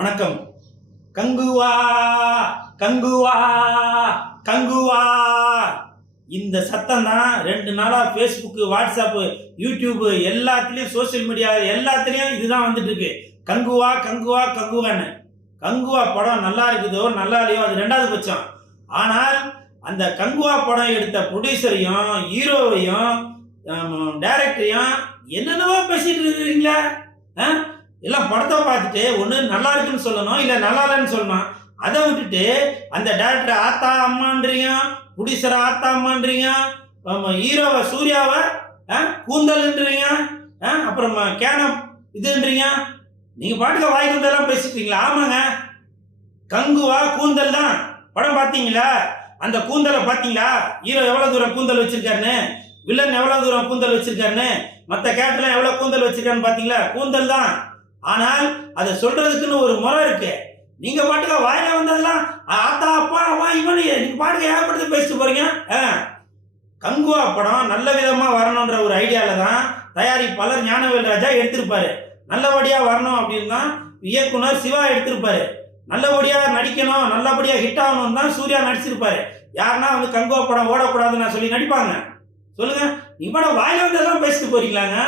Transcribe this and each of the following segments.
வணக்கம். கங்குவா கங்குவா கங்குவா, இந்த சத்தம் தான் 2 நாளா ஃபேஸ்புக்கு, வாட்ஸ்அப்பு, யூடியூப் எல்லாத்துலேயும், சோசியல் மீடியா எல்லாத்துலேயும் இதுதான் வந்துட்டு இருக்கு. கங்குவா கங்குவா கங்குவான்னு. கங்குவா படம் நல்லா இருக்குதோ நல்லா இல்லையோ அது 2வது பட்சம். ஆனால் அந்த கங்குவா படம் எடுத்த ப்ரொடியூசரையும் ஹீரோவையும் டைரக்டரையும் என்னென்னவோ பேசிட்டு இருக்கிறீங்களா? எல்லாம் படத்தை பார்த்துட்டு ஒன்று நல்லா இருக்குன்னு சொல்லணும், இல்லை நல்லா இல்லைன்னு சொல்லணும். அதை விட்டுட்டு அந்த டேரக்டரை ஆத்தா அம்மான்றீங்க, ப்ரொடியூசரை ஆத்தா அம்மான்றீங்க, ஹீரோவை சூர்யாவை கூந்தல்ன்றீங்க, அப்புறம் கேனம் இதுன்றீங்க. நீங்கள் பாட்டுக்க வாய்க்கு வந்தெல்லாம் பேசிட்டீங்களா? ஆமாங்க, கங்குவா கூந்தல் தான். படம் பார்த்தீங்களா? அந்த கூந்தலை பார்த்தீங்களா? ஹீரோ எவ்வளோ தூரம் கூந்தல் வச்சிருக்காருன்னு, வில்லன் எவ்வளோ தூரம் கூந்தல் வச்சிருக்காருன்னு, மற்ற கேரக்டர்லாம் எவ்வளோ கூந்தல் வச்சிருக்காருன்னு பார்த்தீங்களா? கூந்தல் தான். ஆனால் அதை சொல்றதுக்குன்னு ஒரு முறை இருக்கு. நீங்க பாட்டுக்க வாயில வந்ததெல்லாம் ஆத்தா அப்பா அவா இவனு நீங்க பாட்டுக்க ஏற்படுத்தி பேசிட்டு போறீங்க. கங்குவா படம் நல்ல விதமா வரணுன்ற ஒரு ஐடியால தான் தயாரிப்பாளர் ஞானவேல் ராஜா எடுத்திருப்பாரு. நல்லபடியா வரணும் அப்படின்னு தான் இயக்குனர் சிவா எடுத்திருப்பாரு. நல்லபடியா நடிக்கணும், நல்லபடியா ஹிட் ஆகணும் தான் சூர்யா நடிச்சிருப்பாரு. யாருன்னா வந்து கங்குவா படம் ஓடக்கூடாதுன்னு சொல்லி நடிப்பாங்க? சொல்லுங்க. நீங்க படம் வாயில வந்ததெல்லாம் பேசிட்டு போறீங்களாங்க?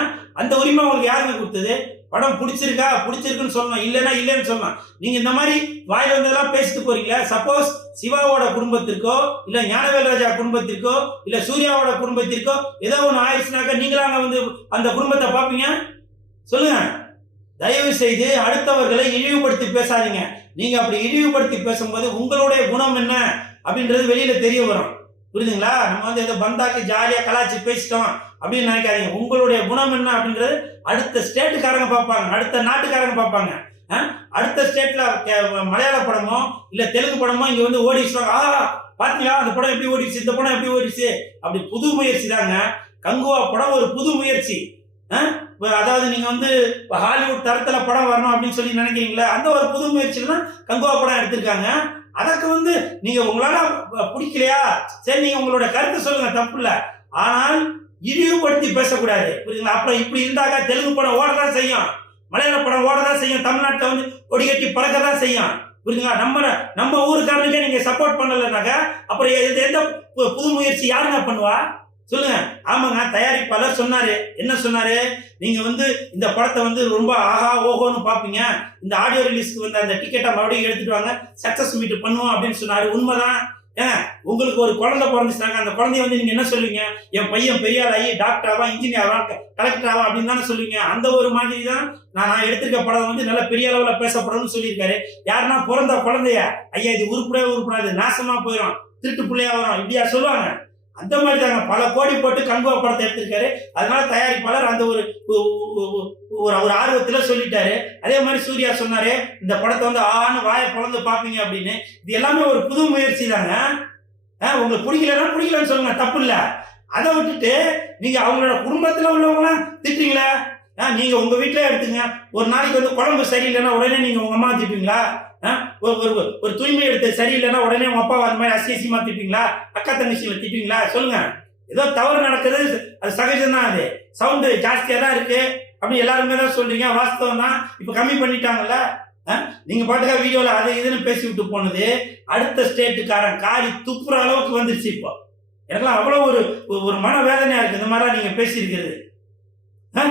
அந்த உரிமை உங்களுக்கு யாருங்க கொடுத்தது? படம் பிடிச்சிருக்கா, பிடிச்சிருக்குன்னு சொல்லணும், இல்லைன்னா இல்லைன்னு சொல்லணும். நீங்க இந்த மாதிரி வாயில வந்ததெல்லாம் பேசிட்டு போறீங்களா? சப்போஸ் சிவாவோட குடும்பத்திற்கோ, இல்ல ஞானவேல் ராஜா குடும்பத்திற்கோ, இல்ல சூர்யாவோட குடும்பத்திற்கோ ஏதோ ஒன்று ஆயிடுச்சுனாக்கா நீங்களாங்க வந்து அந்த குடும்பத்தை பார்ப்பீங்க? சொல்லுங்க. தயவு செய்து அடுத்தவர்களை இழிவுபடுத்தி பேசாதீங்க. நீங்க அப்படி இழிவுபடுத்தி பேசும்போது உங்களுடைய குணம் என்ன அப்படின்றது வெளியில தெரிய வரும். புரியுதுங்களா? நம்ம வந்து ஏதோ பந்தாக்கி ஜாலியா கலாச்சி பேசிட்டோம் அப்படின்னு நினைக்காதீங்க. உங்களுடைய குணம் என்ன அப்படின்றது அடுத்த ஸ்டேட்டுக்காரங்க பார்ப்பாங்க, அடுத்த நாட்டுக்காரங்க பார்ப்பாங்க. அடுத்த ஸ்டேட்ல மலையாள படமோ இல்ல தெலுங்கு படமோ இங்க வந்து ஓடிச்சுவாங்க. பாத்தீங்களா அந்த படம் எப்படி ஓடிச்சு, இந்த படம் எப்படி ஓடிச்சு, அப்படி புது முயற்சி தாங்க. கங்குவா படம் ஒரு புது முயற்சி. அதாவது நீங்க வந்து ஹாலிவுட் தரத்துல படம் வரணும் அப்படின்னு சொல்லி நினைக்கிறீங்களா? அந்த ஒரு புது முயற்சியில தான் கங்குவா படம் எடுத்திருக்காங்க. அதற்கு வந்து நீங்க உங்களால பிடிக்கலையா, சரி நீங்க உங்களோட கருத்தை சொல்லுங்க, தப்பு இல்லை. ஆனால் இழிவுபடுத்தி பேசக்கூடாது. புரியுதுங்களா? அப்புறம் இப்படி இருந்தாக்க தெலுங்கு படம் ஓடதான் செய்யும், மலையாள படம் ஓடதான் செய்யும், தமிழ்நாட்டில் வந்து கொடிகட்டி பறக்கதான் செய்யும். புரியுதுங்களா? நம்ம ஊருக்காரனுக்கே நீங்க சப்போர்ட் பண்ணலைனாக்க அப்புறம் எந்த புது முயற்சி யாருங்க பண்ணுவா? சொல்லுங்க. ஆமாங்க, தயாரிப்பாளர் சொன்னாரு. என்ன சொன்னாரு? நீங்க வந்து இந்த படத்தை வந்து ரொம்ப ஆஹா ஓஹோன்னு பார்ப்பீங்க, இந்த ஆடியோ ரிலீஸ்க்கு வந்து அந்த டிக்கெட்டை மறுபடியும் எடுத்துட்டு வாங்க, சக்சஸ் மீட் பண்ணுவோம் அப்படின்னு சொன்னாரு. உண்மைதான். உங்களுக்கு ஒரு குழந்தை பிறந்துச்சுனாங்க, அந்த குழந்தைய வந்து நீங்க என்ன சொல்லுவீங்க? என் பையன் பெரிய ஆகி டாக்டர் ஆவா, இன்ஜினியர் ஆவா, கலெக்டர் ஆவா அப்படின்னு தானே சொல்லுவீங்க. அந்த ஒரு மாதிரி தான் நான் எடுத்திருக்க படம் வந்து நல்ல பெரிய அளவில் பேசப்படணும்னு சொல்லியிருக்காரு. யாருன்னா பிறந்த குழந்தைய ஐயா இது உருப்படாது, நாசமா போயிடும், திருட்டு பிள்ளையா வரும், இப்படியா சொல்லுவாங்க? அந்த மாதிரி தாங்க பல கோடி போட்டு கங்குவா படத்தை எடுத்திருக்காரு. அதனால தயாரிப்பாளர் அந்த ஒரு ஆர்வத்தில் சொல்லிட்டாரு. அதே மாதிரி சூர்யா சொன்னாரு இந்த படத்தை வந்து ஆன்னு வாயை பிளந்து பார்ப்பீங்க அப்படின்னு. இது எல்லாமே ஒரு புது முயற்சி தாங்க. உங்களுக்கு பிடிக்கலன்னு சொல்லுங்க, தப்பு இல்லை. அதை விட்டுட்டு நீங்க அவங்களோட குடும்பத்தில் உள்ளவங்களாம் திட்டுறீங்களா? நீங்க உங்க வீட்டிலே எடுத்துங்க. ஒரு நாளைக்கு வந்து குழம்பு சரியில்லைன்னா உடனே நீங்க உங்க அம்மா திட்டுவீங்களா? ஒரு தூய்மை எடுத்து சரியில்லைன்னா உடனே உங்க அப்பா அந்த மாதிரி அசியசியமா திட்டுவீங்களா? அக்கா தங்கச்சியில திட்டுவீங்களா? சொல்லுங்க. ஏதோ தவறு நடக்குது, அது சகஜம் தான். அது சவுண்டு ஜாஸ்தியா தான் இருக்கு அப்படி எல்லாருமே தான் சொல்றீங்க. வாஸ்தவம் தான். இப்ப கம்மி பண்ணிட்டாங்கல்ல. நீங்க பாட்டுக்கா வீடியோல அதை இதுன்னு பேசி விட்டு போனது அடுத்த ஸ்டேட்டுக்காரன் காரி துப்புற அளவுக்கு வந்துருச்சு. இப்போ எனக்குலாம் அவ்வளவு ஒரு மன வேதனையா இருக்கு இந்த மாதிரிலாம் நீங்க பேசியிருக்கிறது.